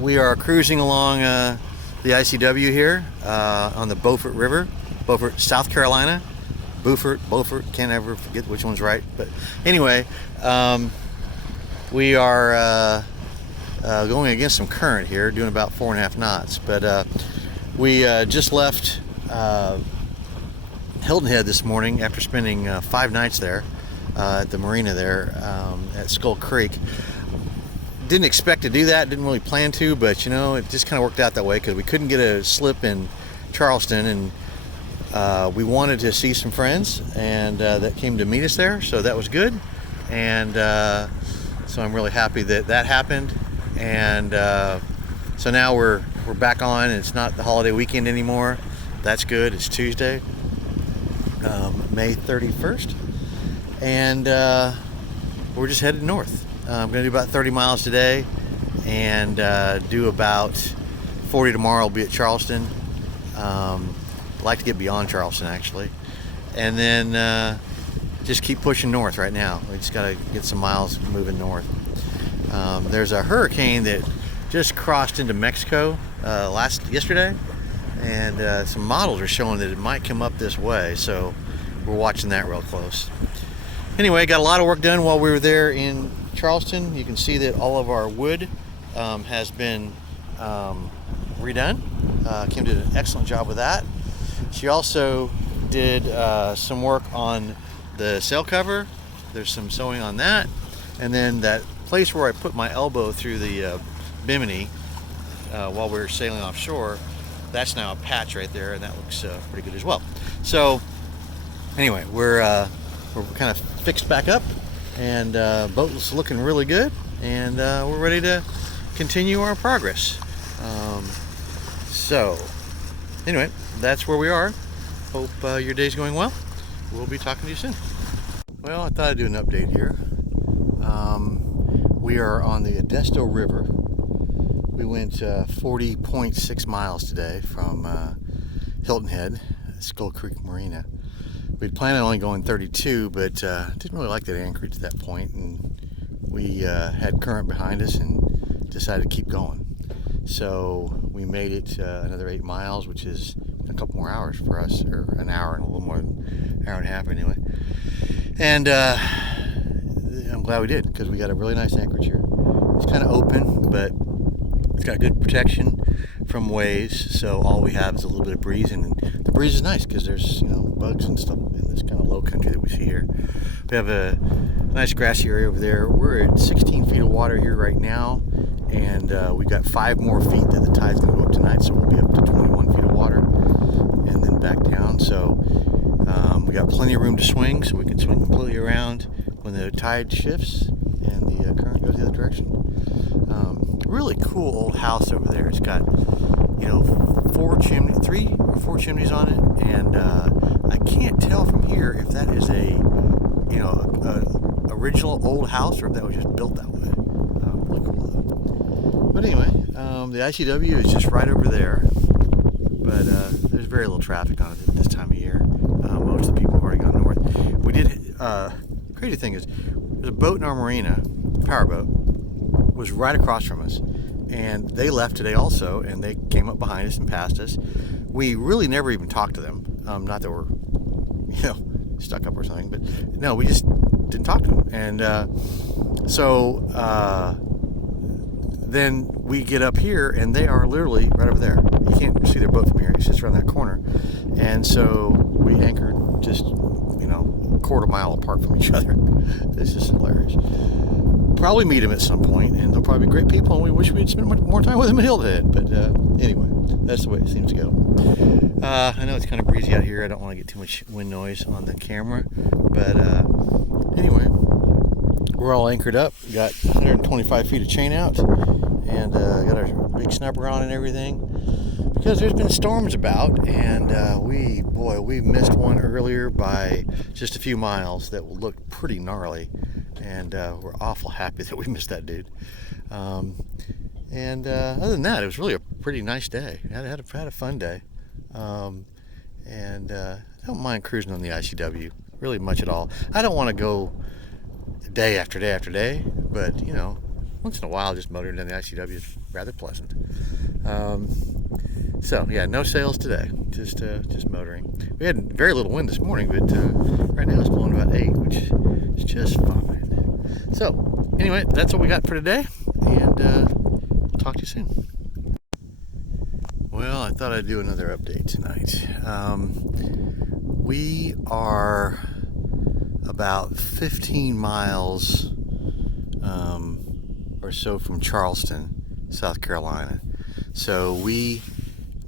We are cruising along the ICW here on the Beaufort River, Beaufort, South Carolina. Beaufort, can't ever forget which one's right. But anyway, we are going against some current here, doing about 4.5 knots. But we just left Hilton Head this morning after spending 5 nights there at the marina there at Skull Creek. Didn't expect to do that, didn't really plan to, but you know, it just kind of worked out that way because we couldn't get a slip in Charleston, and we wanted to see some friends, and that came to meet us there, so that was good. And so I'm really happy that that happened. And so now we're back on, and it's not the holiday weekend anymore. That's good. It's Tuesday, May 31st, and we're just headed north. I'm going to do about 30 miles today and do about 40 tomorrow. I'll be at Charleston. I'd like to get beyond Charleston, actually. And then just keep pushing north right now. We just got to get some miles moving north. There's a hurricane that just crossed into Mexico yesterday, and some models are showing that it might come up this way, so we're watching that real close. Anyway, got a lot of work done while we were there in Charleston. You can see that all of our wood has been redone. Kim did an excellent job with that. She also did some work on the sail cover. There's some sewing on that, and then that place where I put my elbow through the bimini while we were sailing offshore, that's now a patch right there, and that looks pretty good as well. So anyway, we're kind of fixed back up, and boat is looking really good, and we're ready to continue our progress. So anyway, that's where we are. Hope your day's going well. We'll be talking to you soon. Well, I thought I'd do an update here. We are on the Adesto River. We went 40.6 miles today from Hilton Head, Skull Creek Marina. We'd planned on only going 32, but didn't really like that anchorage at that point, and we had current behind us and decided to keep going. So we made it another 8 miles, which is a couple more hours for us, or an hour and a little more than an hour and a half anyway. And I'm glad we did, because we got a really nice anchorage here. It's kind of open, but it's got good protection from waves, so all we have is a little bit of breeze, and the breeze is nice because there's, you know, bugs and stuff in this kind of low country that we see here. We have a nice grassy area over there. We're at 16 feet of water here right now, and we've got 5 more feet that the tide's going to go up tonight, so we'll be up to 21 feet of water and then back down. So we got plenty of room to swing, so we can swing completely around when the tide shifts and the current goes the other direction. Really cool old house over there. It's got, you know, 3 or 4 chimneys on it, and I can't tell from here if that is a original old house or if that was just built that way. Really cool though. But anyway, the ICW is just right over there, but there's very little traffic on it at this time of year. Most of the people have already gone north. We did. The crazy thing is, there's a boat in our marina, powerboat, was right across from us, and they left today also, and they came up behind us and passed us. We really never even talked to them. Not that we're, you know, stuck up or something, but no, we just didn't talk to them. And then we get up here, and they are literally right over there. You can't see their boat from here. It's just around that corner. And so we anchored just, you know, a quarter mile apart from each other. This is hilarious. Probably meet them at some point, and they'll probably be great people, and we wish we'd spend more time with them at Hilton Head. But anyway, that's the way it seems to go. I know it's kind of breezy out here. I don't want to get too much wind noise on the camera, but anyway, we're all anchored up. We got 125 feet of chain out, and got our big snapper on and everything, because there's been storms about, and we missed one earlier by just a few miles that will look pretty gnarly, and we're awful happy that we missed that dude. And other than that, it was really a pretty nice day. I had a fun day, and I don't mind cruising on the ICW really much at all. I don't want to go day after day after day, but you know, once in a while, just motoring down the ICW is rather pleasant. So yeah, no sales today, just motoring. We had very little wind this morning, but right now it's blowing about 8, which is just fine. So anyway, that's what we got for today, and talk to you soon. Well, I thought I'd do another update tonight. We are about 15 miles or so from Charleston, South Carolina. So we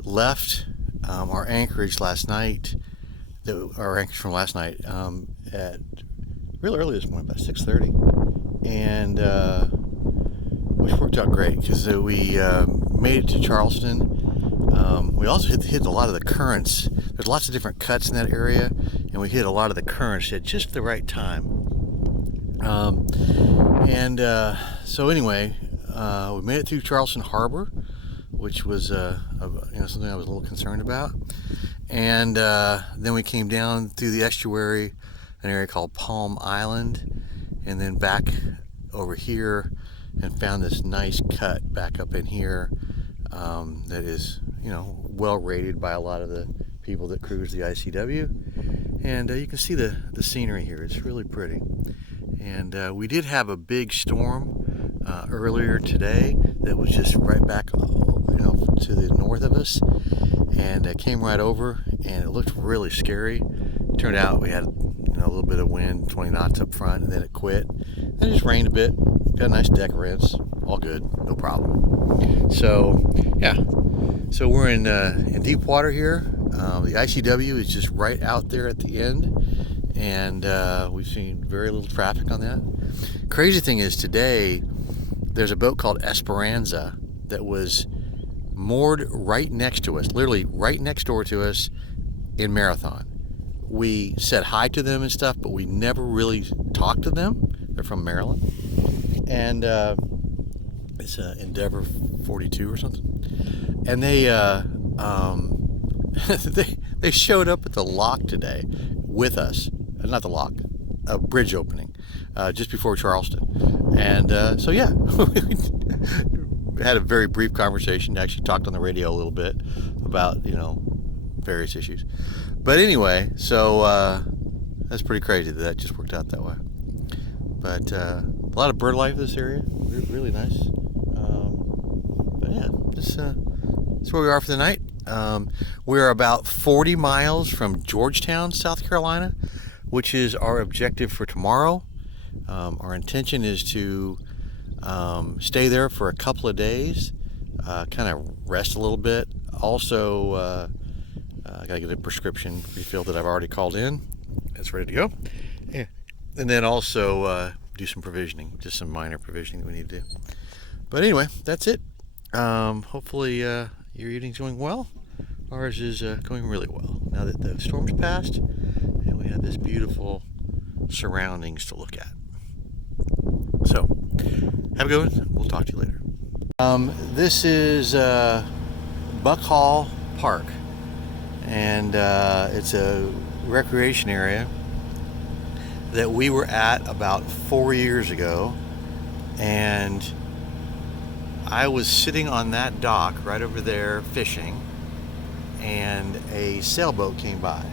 left our anchorage last night, our anchorage from last night, at real early this morning, about 6:30, and which worked out great because we made it to Charleston. We also hit a lot of the currents. There's lots of different cuts in that area, and we hit a lot of the currents at just the right time. So anyway, we made it through Charleston Harbor, which was something I was a little concerned about. And then we came down through the estuary, an area called Palm Island, and then back over here and found this nice cut back up in here that is, well rated by a lot of the people that cruise the ICW. And you can see the scenery here. It's really pretty. And we did have a big storm earlier today that was just right back to the north of us, and came right over, and it looked really scary. It turned out we had a little bit of wind, 20 knots up front, and then it quit. Then it just rained a bit. Got a nice deck of rents, all good, no problem. So yeah, so we're in deep water here. The ICW is just right out there at the end, and we've seen very little traffic on that. Crazy thing is, today there's a boat called Esperanza that was moored right next to us, literally right next door to us in Marathon. We said hi to them and stuff, but we never really talked to them. They're from Maryland, and it's Endeavor 42 or something. And they they showed up at the lock today with us. Not the lock, a bridge opening just before Charleston. And so yeah, we had a very brief conversation. Actually talked on the radio a little bit about various issues. But anyway, so that's pretty crazy that just worked out that way. But a lot of bird life in this area, really nice. But yeah, that's where we are for the night. We're about 40 miles from Georgetown, South Carolina, which is our objective for tomorrow. Our intention is to stay there for a couple of days, kind of rest a little bit. Also, I gotta get a prescription refilled that I've already called in. It's ready to go. Yeah. And then also do some provisioning, just some minor provisioning that we need to do. But anyway, that's it. Hopefully your evening's going well. Ours is going really well now that the storm's passed and we have this beautiful surroundings to look at. So, have a good one. We'll talk to you later. This is Buck Hall Park, and it's a recreation area that we were at about 4 years ago, and I was sitting on that dock right over there fishing, and a sailboat came by,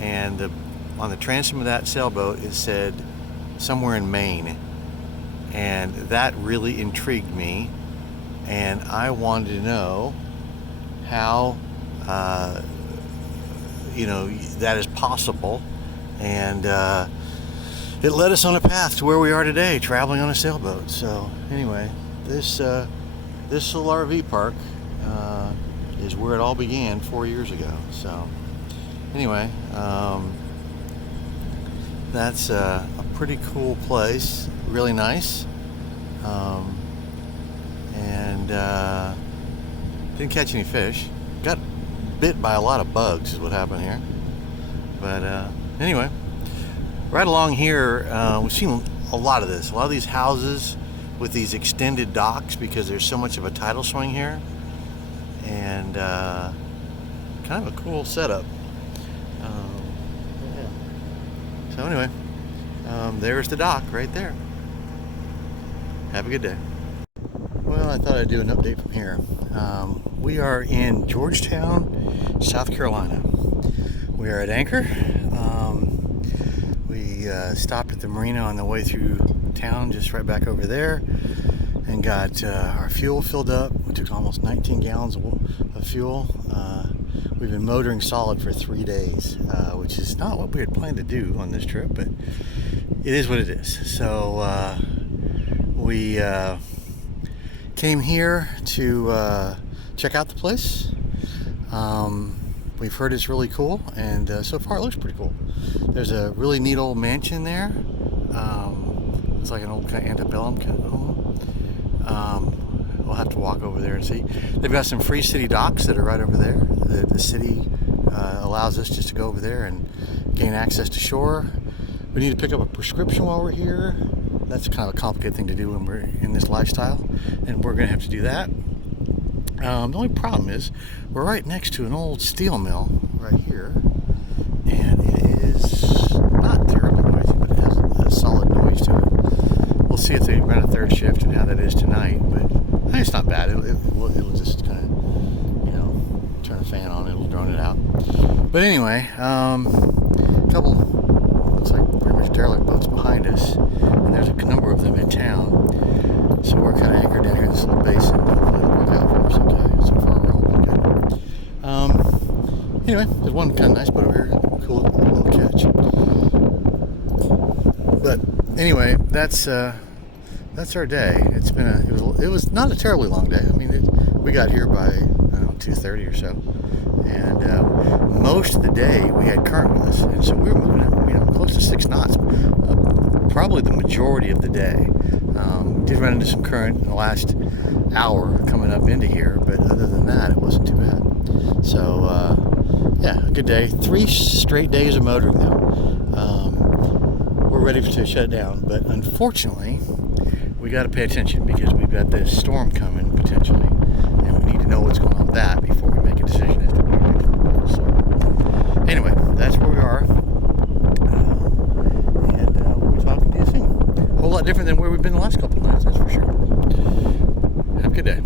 and on the transom of that sailboat it said somewhere in Maine, and that really intrigued me, and I wanted to know how that is possible, and it led us on a path to where we are today, traveling on a sailboat. So anyway, this little RV park is where it all began 4 years ago. So anyway, that's a pretty cool place, really nice, and didn't catch any fish. Got bit by a lot of bugs is what happened here. But anyway, right along here, we've seen a lot of this. A lot of these houses with these extended docks because there's so much of a tidal swing here. And kind of a cool setup. Yeah. So anyway, there's the dock right there. Have a good day. Well, I thought I'd do an update from here. We are in Georgetown, South Carolina. We are at anchor. We stopped at the marina on the way through town, just right back over there, and got our fuel filled up. We took almost 19 gallons of fuel. We've been motoring solid for 3 days, which is not what we had planned to do on this trip, but it is what it is. So we came here to check out the place. We've heard it's really cool, and so far it looks pretty cool. There's a really neat old mansion there. It's like an old kind of antebellum kind of home. We'll have to walk over there and see. They've got some free city docks that are right over there. The city allows us just to go over there and gain access to shore. We need to pick up a prescription while we're here. That's kind of a complicated thing to do when we're in this lifestyle, and we're going to have to do that. The only problem is we're right next to an old steel mill right here, and it is not terribly noisy, but it has a solid noise to it. We'll see if they run a third shift and how that is tonight, but I think it's not bad. It'll just kind of, turn the fan on, it'll drone it out. But anyway, a couple, looks like pretty much derelict boats behind us, and there's a number of them in town. So we're kind of anchored down here in this little basin. Hopefully it'll work out for us okay. So far we're holding good. Anyway, there's one kind of nice boat over here. Cool little catch. But anyway, that's our day. It was not a terribly long day. I mean, we got here by 2:30 or so, and most of the day we had current with us, and so we were moving at close to 6 knots. Probably the majority of the day. Did run into some current in the last hour coming up into here, but other than that, it wasn't too bad. So, yeah, a good day. 3 straight days of motoring, though. We're ready to shut down, but unfortunately, we got to pay attention because we've got this storm coming potentially, and we need to know what's going on with that before we make a decision as to what we're doing. So, anyway, that's where we are. And we'll be talking to you soon. A whole lot different than where we've been the last couple of nights, that's for sure. Have a good day.